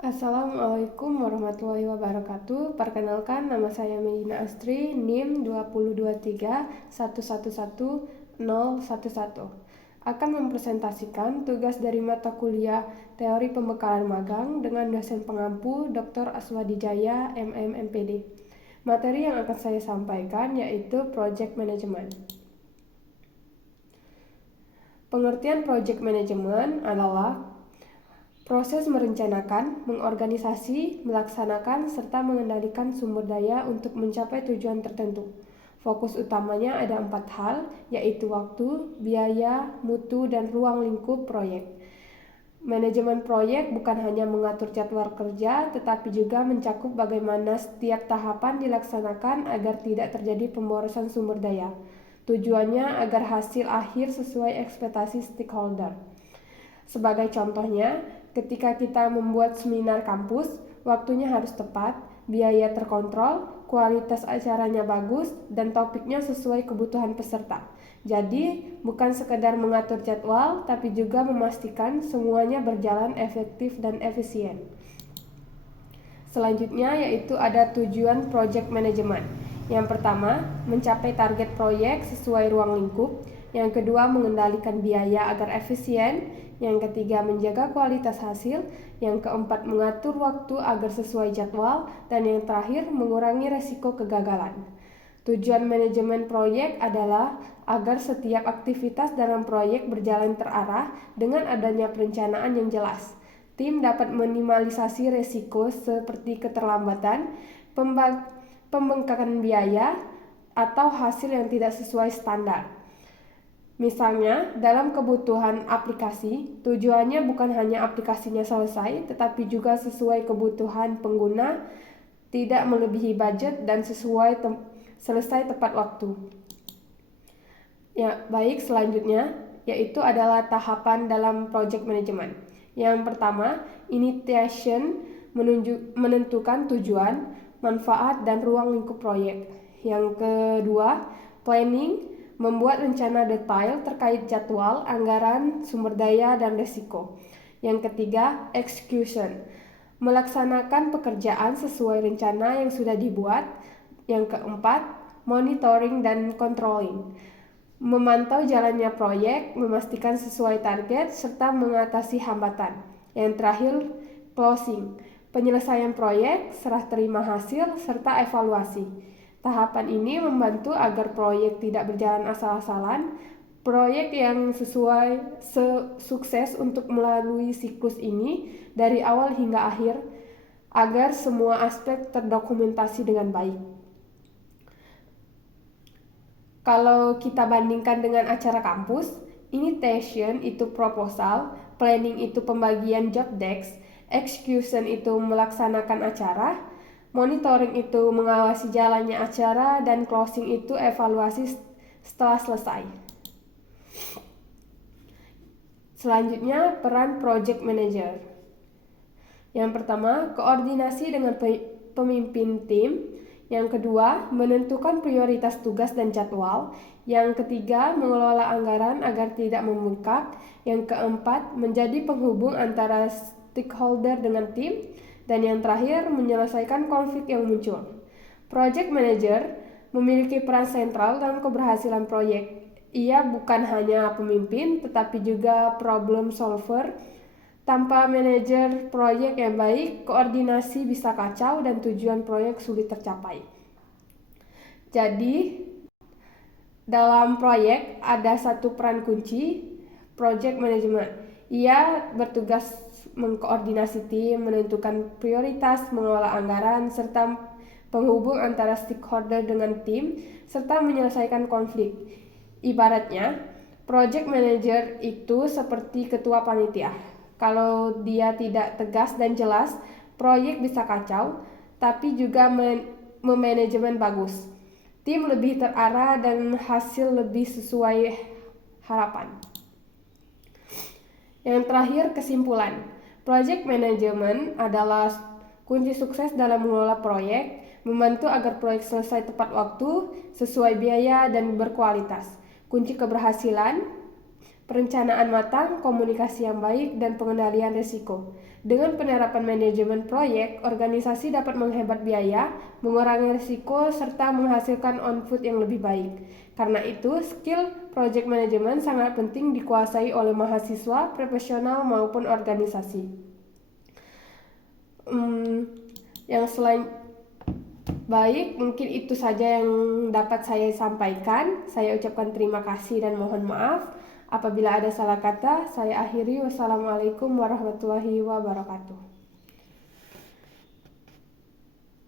Assalamualaikum warahmatullahi wabarakatuh. Perkenalkan, nama saya Medina Astri, NIM 2023111011. Akan mempresentasikan tugas dari mata kuliah Teori Pembekalan Magang dengan dosen pengampu Dr. Aswadijaya, MM, MPD. Materi yang akan saya sampaikan yaitu Project Management. Pengertian Project Management adalah proses merencanakan, mengorganisasi, melaksanakan, serta mengendalikan sumber daya untuk mencapai tujuan tertentu. Fokus utamanya ada 4 hal, yaitu waktu, biaya, mutu, dan ruang lingkup proyek. Manajemen proyek bukan hanya mengatur jadwal kerja, tetapi juga mencakup bagaimana setiap tahapan dilaksanakan agar tidak terjadi pemborosan sumber daya. Tujuannya agar hasil akhir sesuai ekspektasi stakeholder. Sebagai contohnya, ketika kita membuat seminar kampus, waktunya harus tepat, biaya terkontrol, kualitas acaranya bagus, dan topiknya sesuai kebutuhan peserta. Jadi, bukan sekedar mengatur jadwal, tapi juga memastikan semuanya berjalan efektif dan efisien. Selanjutnya yaitu ada tujuan project management. Yang pertama, mencapai target proyek sesuai ruang lingkup. Yang kedua, mengendalikan biaya agar efisien. Yang ketiga, menjaga kualitas hasil. Yang keempat, mengatur waktu agar sesuai jadwal. Dan yang terakhir, mengurangi resiko kegagalan. Tujuan manajemen proyek adalah agar setiap aktivitas dalam proyek berjalan terarah dengan adanya perencanaan yang jelas. Tim dapat minimalisasi resiko seperti keterlambatan, pembengkakan biaya, atau hasil yang tidak sesuai standar. Misalnya, dalam kebutuhan aplikasi, tujuannya bukan hanya aplikasinya selesai, tetapi juga sesuai kebutuhan pengguna, tidak melebihi budget, dan selesai tepat waktu. Ya, baik, selanjutnya yaitu adalah tahapan dalam project management. Yang pertama, initiation, menentukan tujuan, manfaat, dan ruang lingkup proyek. Yang kedua, planning, membuat rencana detail terkait jadwal, anggaran, sumber daya, dan risiko. Yang ketiga, execution, melaksanakan pekerjaan sesuai rencana yang sudah dibuat. Yang keempat, monitoring dan controlling, memantau jalannya proyek, memastikan sesuai target, serta mengatasi hambatan. Yang terakhir, closing, penyelesaian proyek, serah terima hasil, serta evaluasi. Tahapan ini membantu agar proyek tidak berjalan asal-asalan. Proyek yang sukses untuk melalui siklus ini dari awal hingga akhir, agar semua aspek terdokumentasi dengan baik. Kalau kita bandingkan dengan acara kampus, initiation itu proposal, planning itu pembagian job desk, execution itu melaksanakan acara, monitoring itu mengawasi jalannya acara, dan closing itu evaluasi setelah selesai. Selanjutnya, peran project manager. Yang pertama, koordinasi dengan pemimpin tim. Yang kedua, menentukan prioritas tugas dan jadwal. Yang ketiga, mengelola anggaran agar tidak membengkak. Yang keempat, menjadi penghubung antara stakeholder dengan tim. Dan yang terakhir, menyelesaikan konflik yang muncul. Project manager memiliki peran sentral dalam keberhasilan proyek. Ia bukan hanya pemimpin, tetapi juga problem solver. Tanpa manajer proyek yang baik, koordinasi bisa kacau dan tujuan proyek sulit tercapai. Jadi, dalam proyek ada satu peran kunci, project management. Ia bertugas mengkoordinasi tim, menentukan prioritas, mengelola anggaran, serta penghubung antara stakeholder dengan tim, serta menyelesaikan konflik. Ibaratnya, project manager itu seperti ketua panitia. Kalau dia tidak tegas dan jelas, proyek bisa kacau, tapi juga memanajemen bagus. Tim lebih terarah dan hasil lebih sesuai harapan. Yang terakhir, kesimpulan. Project management adalah kunci sukses dalam mengelola proyek, membantu agar proyek selesai tepat waktu, sesuai biaya, dan berkualitas. Kunci keberhasilan perencanaan matang, komunikasi yang baik, dan pengendalian risiko. Dengan penerapan manajemen proyek, organisasi dapat menghemat biaya, mengurangi risiko, serta menghasilkan output yang lebih baik. Karena itu, skill project management sangat penting dikuasai oleh mahasiswa, profesional, maupun organisasi. Yang selain baik, mungkin itu saja yang dapat saya sampaikan. Saya ucapkan terima kasih dan mohon maaf. Apabila ada salah kata, saya akhiri. Wassalamualaikum warahmatullahi wabarakatuh.